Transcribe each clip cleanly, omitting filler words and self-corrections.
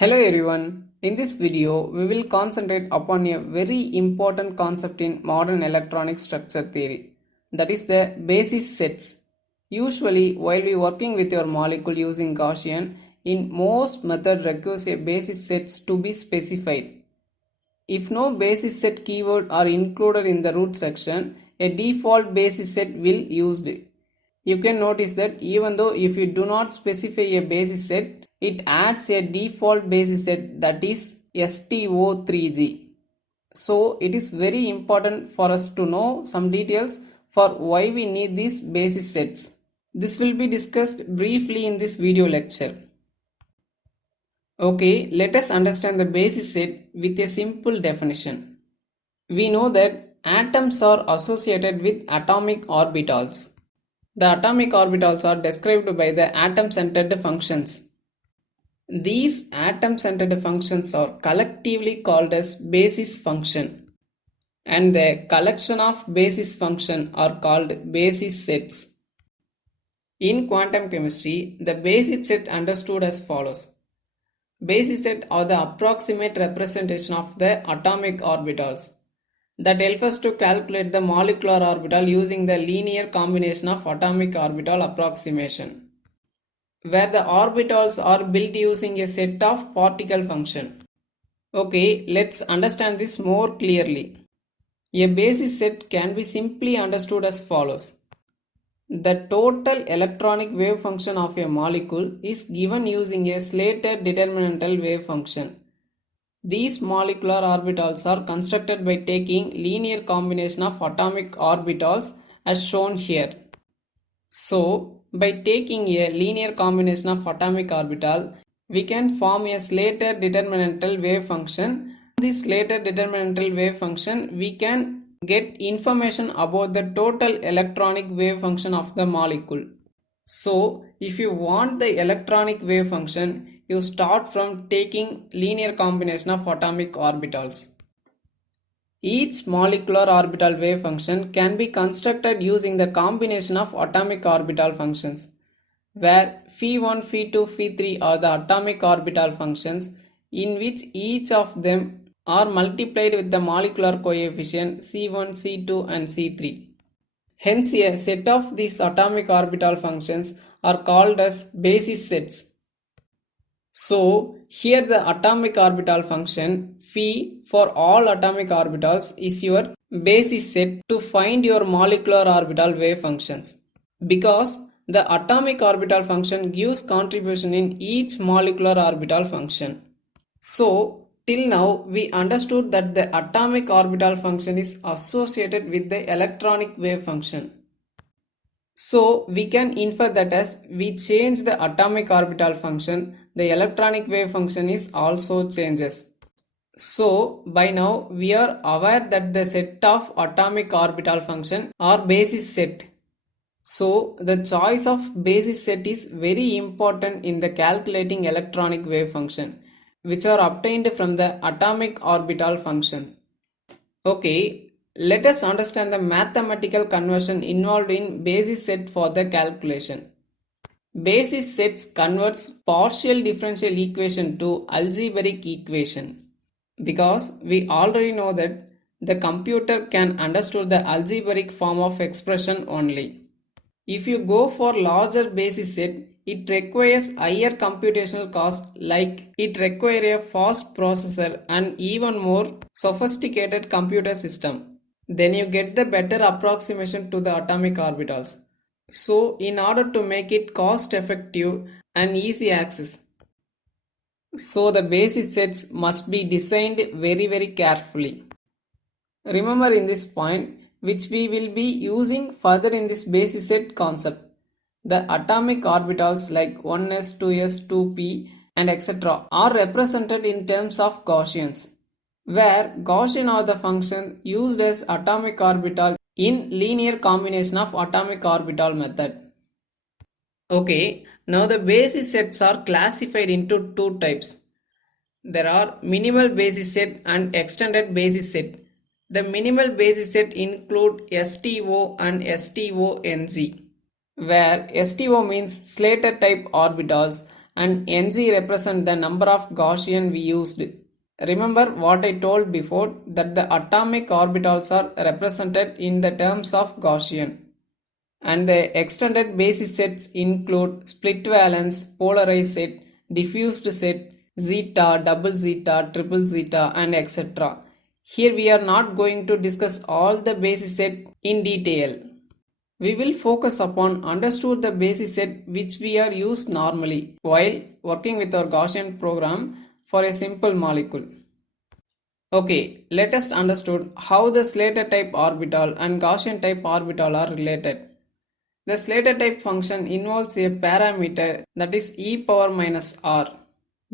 Hello everyone. In this video, we will concentrate upon a very important concept in modern electronic structure theory, that is the basis sets. Usually, while we working with your molecule using Gaussian, in most method requires a basis sets to be specified. If no basis set keyword are included in the root section, a default basis set will used. You can notice that even though if you do not specify a basis set, it adds a default basis set, that is STO3G. So it is very important for us to know some details for why we need these basis sets. This will be discussed briefly in this video lecture. Okay, let us understand the basis set with a simple definition. We know that atoms are associated with atomic orbitals. The atomic orbitals are described by the atom-centered functions. These atom-centered functions are collectively called as basis function, and the collection of basis function are called basis sets. In quantum chemistry, the basis set understood as follows. Basis set are the approximate representation of the atomic orbitals that help us to calculate the molecular orbital using the linear combination of atomic orbital approximation, where the orbitals are built using a set of particle function. Okay, let's understand this more clearly. A basis set can be simply understood as follows. The total electronic wave function of a molecule is given using a slated determinantal wave function. These molecular orbitals are constructed by taking linear combination of atomic orbitals as shown here. So, by taking a linear combination of atomic orbital, we can form a slated determinantal wave function. This slated determinantal wave function, we can get information about the total electronic wave function of the molecule. So, if you want the electronic wave function, you start from taking linear combination of atomic orbitals. Each molecular orbital wave function can be constructed using the combination of atomic orbital functions, where phi1, phi2, phi3 are the atomic orbital functions in which each of them are multiplied with the molecular coefficient C1, C2 and C3. Hence, a set of these atomic orbital functions are called as basis sets. So, here the atomic orbital function phi for all atomic orbitals is your basis set to find your molecular orbital wave functions, because the atomic orbital function gives contribution in each molecular orbital function. So, till now we understood that the atomic orbital function is associated with the electronic wave function. So we can infer that as we change the atomic orbital function, the electronic wave function is also changes. So by now we are aware that the set of atomic orbital function are basis set. So the choice of basis set is very important in the calculating electronic wave function, which are obtained from the atomic orbital function. Okay, let us understand the mathematical conversion involved in basis set for the calculation. Basis sets converts partial differential equation to algebraic equation, because we already know that the computer can understand the algebraic form of expression only. If you go for larger basis set, it requires higher computational cost, like it requires a fast processor and even more sophisticated computer system. Then you get the better approximation to the atomic orbitals. So in order to make it cost effective and easy access, so the basis sets must be designed very carefully. Remember in this point, which we will be using further in this basis set concept, the atomic orbitals like 1s, 2s, 2p and etc. are represented in terms of Gaussians, where Gaussian are the function used as atomic orbital in linear combination of atomic orbital method. Okay, now the basis sets are classified into two types. There are minimal basis set and extended basis set. The minimal basis set include STO and STONG, where STO means slater type orbitals and Nz represent the number of Gaussian we used. Remember what I told before, that the atomic orbitals are represented in the terms of Gaussian. And the extended basis sets include split valence, polarized set, diffused set, zeta, double zeta, triple zeta, and etc. Here we are not going to discuss all the basis set in detail. We will focus upon understood the basis set which we are used normally while working with our Gaussian program for a simple molecule. Okay, let us understood how the Slater type orbital and Gaussian type orbital are related. The Slater type function involves a parameter, that is e power minus r.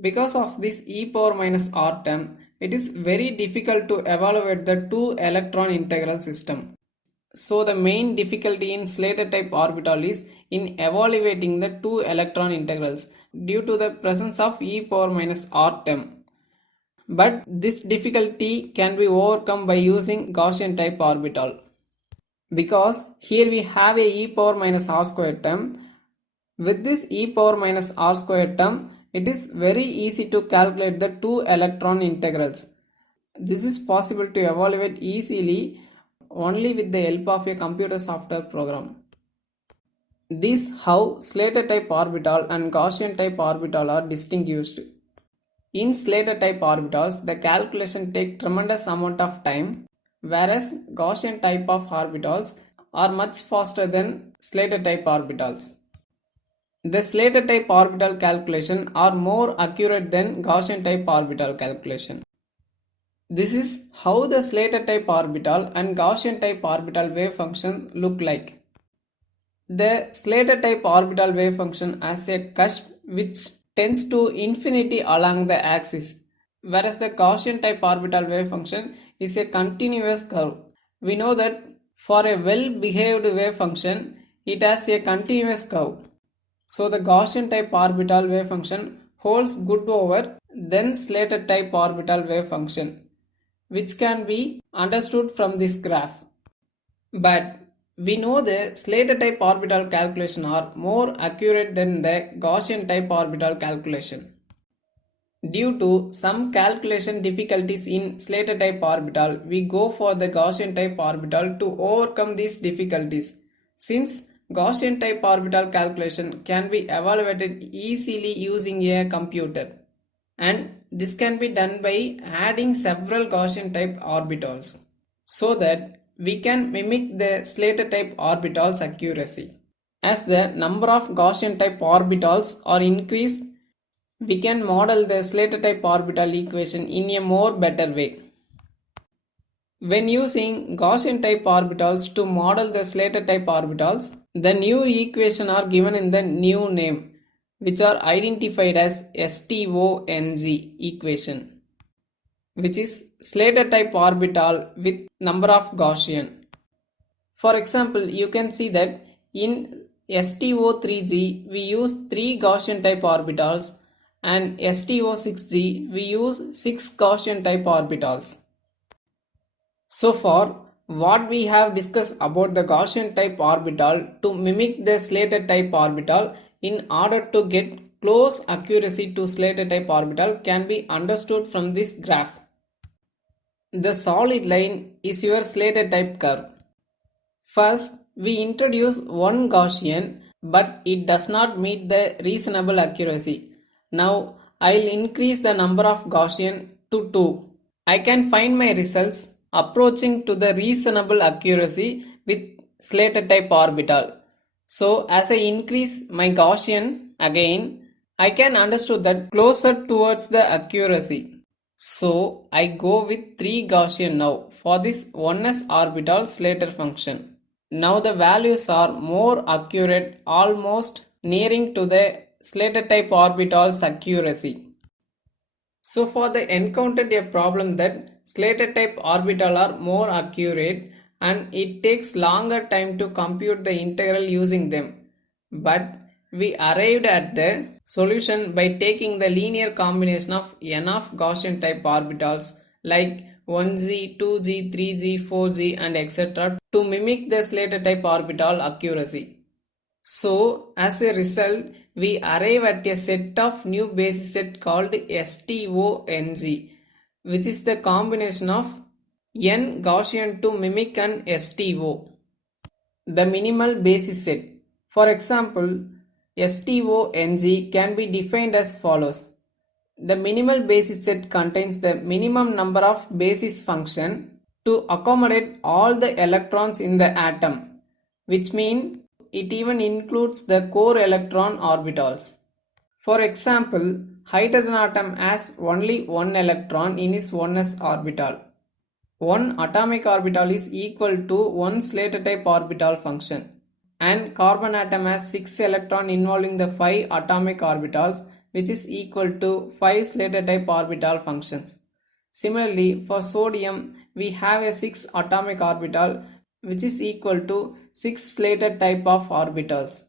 Because of this e power minus r term, it is very difficult to evaluate the two electron integral system. So the main difficulty in Slater type orbital is in evaluating the two electron integrals due to the presence of e power minus r term. But this difficulty can be overcome by using Gaussian type orbital. Because here we have a e power minus r square term. With this e power minus r square term, it is very easy to calculate the two electron integrals. This is possible to evaluate easily only with the help of a computer software program. This how Slater type orbital and Gaussian type orbital are distinguished. In Slater type orbitals, the calculation takes tremendous amount of time, whereas Gaussian type of orbitals are much faster than Slater type orbitals. The Slater type orbital calculation are more accurate than Gaussian type orbital calculation. This is how the Slater type orbital and Gaussian type orbital wave function look like. The Slater type orbital wave function has a cusp which tends to infinity along the axis, whereas the Gaussian type orbital wave function is a continuous curve. We know that for a well-behaved wave function, it has a continuous curve. So the Gaussian type orbital wave function holds good over than Slater type orbital wave function, which can be understood from this graph. But we know the Slater type orbital calculation are more accurate than the Gaussian type orbital calculation. Due to some calculation difficulties in Slater type orbital, we go for the Gaussian type orbital to overcome these difficulties. Since Gaussian type orbital calculation can be evaluated easily using a computer, and this can be done by adding several Gaussian type orbitals so that we can mimic the Slater type orbitals accuracy. As the number of Gaussian type orbitals are increased, we can model the Slater type orbital equation in a more better way. When using Gaussian type orbitals to model the Slater type orbitals, the new equation are given in the new name, which are identified as STONG equation, which is Slater type orbital with number of Gaussian. For example, you can see that in STO3G we use 3 Gaussian type orbitals, and STO6G we use 6 Gaussian type orbitals. So far, what we have discussed about the Gaussian type orbital to mimic the Slater type orbital in order to get close accuracy to Slater type orbital can be understood from this graph. The solid line is your Slater type curve. First, we introduce one Gaussian, but it does not meet the reasonable accuracy. Now, I'll increase the number of Gaussian to 2. I can find my results approaching to the reasonable accuracy with Slater type orbital. So, as I increase my Gaussian again, I can understand that closer towards the accuracy. So, I go with 3 Gaussian now for this 1s orbital Slater function. Now the values are more accurate, almost nearing to the Slater type orbital's accuracy. So for the encountered a problem that Slater type orbital are more accurate and it takes longer time to compute the integral using them. But we arrived at the solution by taking the linear combination of n of Gaussian type orbitals like 1g, 2g, 3g, 4g and etc. to mimic the Slater type orbital accuracy. So, as a result, we arrive at a set of new basis set called STONG, which is the combination of n Gaussian to mimic an STO. The minimal basis set. For example, STONG can be defined as follows. The minimal basis set contains the minimum number of basis function to accommodate all the electrons in the atom, which means it even includes the core electron orbitals. For example, hydrogen atom has only one electron in its 1s orbital. One atomic orbital is equal to one Slater type orbital function, and carbon atom has 6 electrons involving the 5 atomic orbitals, which is equal to 5 Slater type orbital functions. Similarly, for sodium, we have a 6 atomic orbital, which is equal to 6 Slater type of orbitals.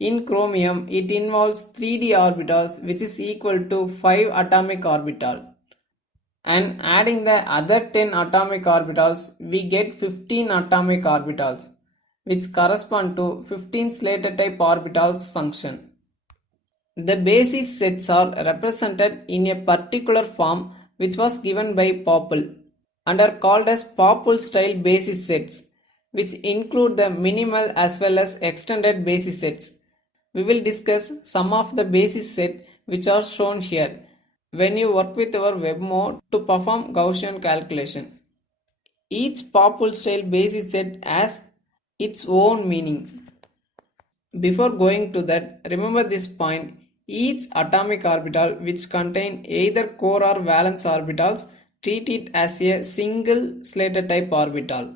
In chromium, it involves 3d orbitals, which is equal to 5 atomic orbital. And adding the other 10 atomic orbitals, we get 15 atomic orbitals, which correspond to 15 Slater type orbitals function. The basis sets are represented in a particular form which was given by Pople and are called as Pople style basis sets, which include the minimal as well as extended basis sets. We will discuss some of the basis set which are shown here when you work with our web mode to perform Gaussian calculation. Each Pople style basis set has its own meaning. Before going to that, remember this point. Each atomic orbital which contain either core or valence orbitals treat it as a single Slater type orbital.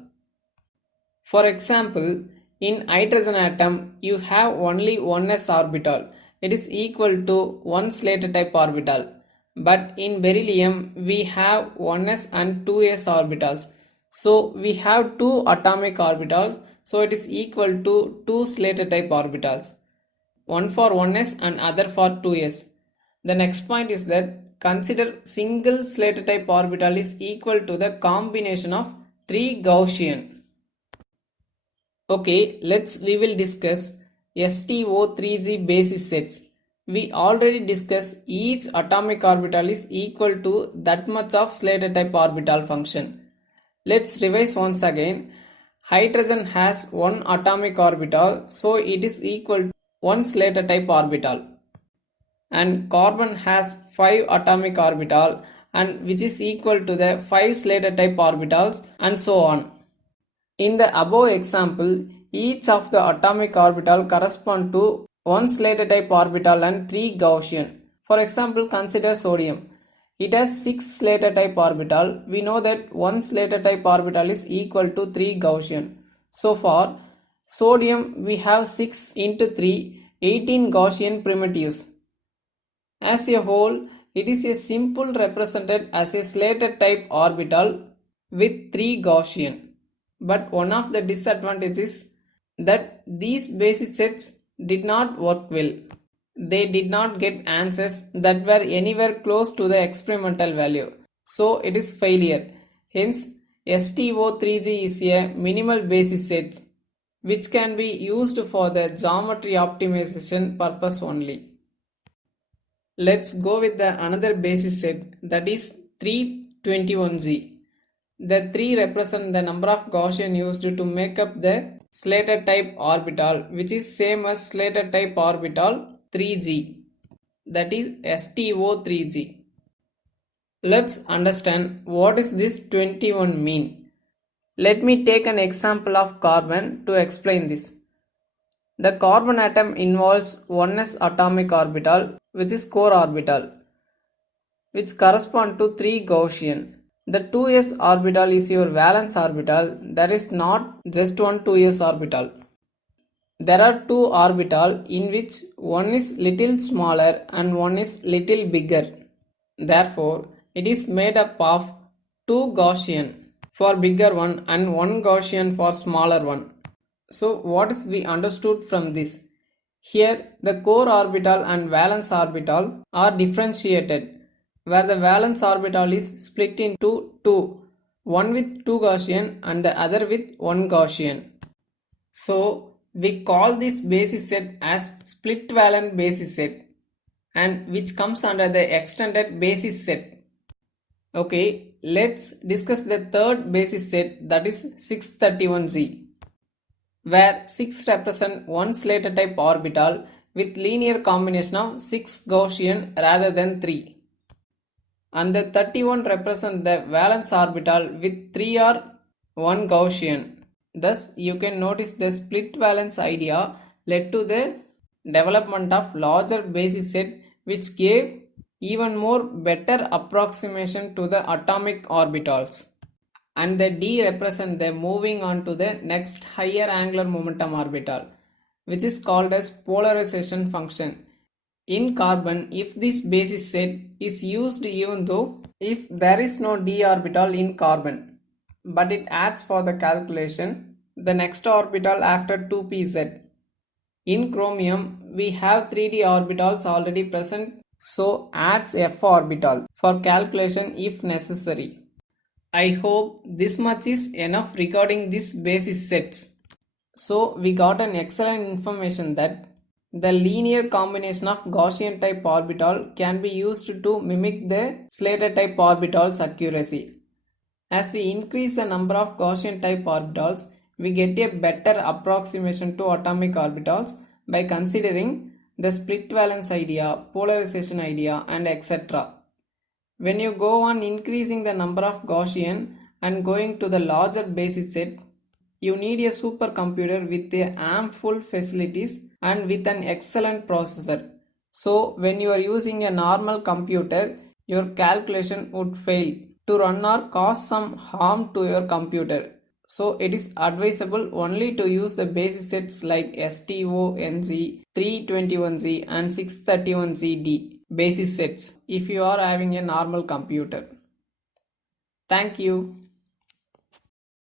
For example, in hydrogen atom, you have only one s orbital. It is equal to one Slater type orbital. But in beryllium, we have 1s and 2s orbitals. So we have two atomic orbitals. So it is equal to two Slater type orbitals. One for 1s and other for 2s. The next point is that consider single Slater type orbital is equal to the combination of 3 Gaussian. Okay, we will discuss STO3G basis sets. We already discussed each atomic orbital is equal to that much of Slater type orbital function. Let's revise once again. Hydrogen has one atomic orbital, so it is equal to one Slater type orbital. And carbon has 5 atomic orbital, and which is equal to the 5 Slater type orbitals, and so on. In the above example, each of the atomic orbital correspond to one Slater type orbital and 3 Gaussian. For example, consider sodium. It has 6 Slater type orbital. We know that one Slater type orbital is equal to 3 Gaussian. So for sodium, we have 6 into 3, 18 Gaussian primitives. As a whole, it is a simple represented as a Slater type orbital with 3 Gaussian. But one of the disadvantages is that these basis sets did not work well. They did not get answers that were anywhere close to the experimental value. So it is failure. Hence, STO3G is a minimal basis set which can be used for the geometry optimization purpose only. Let's go with the another basis set, that is 321G. The 3 represent the number of Gaussian used to make up the Slater type orbital, which is same as Slater type orbital 3G, that is STO3G. Let's understand what is this 21 mean. Let me take an example of carbon to explain this. The carbon atom involves 1s atomic orbital, which is core orbital, which correspond to 3 Gaussian. The 2s orbital is your valence orbital. There is not just one 2s orbital. There are two orbitals in which one is little smaller and one is little bigger. Therefore, it is made up of 2 Gaussian for bigger one and 1 Gaussian for smaller one. So what is we understood from this? Here the core orbital and valence orbital are differentiated, where the valence orbital is split into two, one with 2 Gaussian and the other with 1 Gaussian. So We call this basis set as split valent basis set, and which comes under the extended basis set. Okay, let's discuss the third basis set, that is 631Z, where 6 represent one Slater type orbital with linear combination of 6 Gaussian rather than 3. And the 31 represent the valence orbital with 3 or 1 Gaussian. Thus, you can notice the split valence idea led to the development of larger basis set, which gave even more better approximation to the atomic orbitals. And the D represent the moving on to the next higher angular momentum orbital, which is called as polarization function. In carbon, if this basis set is used even though if there is no d orbital in carbon, but it adds for the calculation the next orbital after 2pz. In chromium, we have 3d orbitals already present, so adds f orbital for calculation if necessary. I hope this much is enough regarding these basis sets. So we got an excellent information that the linear combination of Gaussian type orbital can be used to mimic the Slater type orbital's accuracy. As we increase the number of Gaussian type orbitals, we get a better approximation to atomic orbitals by considering the split valence idea, polarization idea, and etc. When you go on increasing the number of Gaussian and going to the larger basis set, you need a supercomputer with ample facilities and with an excellent processor. So when you are using a normal computer, your calculation would fail to run or cause some harm to your computer. So it is advisable only to use the basis sets like STONZ, 321Z and 631ZD basis sets if you are having a normal computer. Thank you.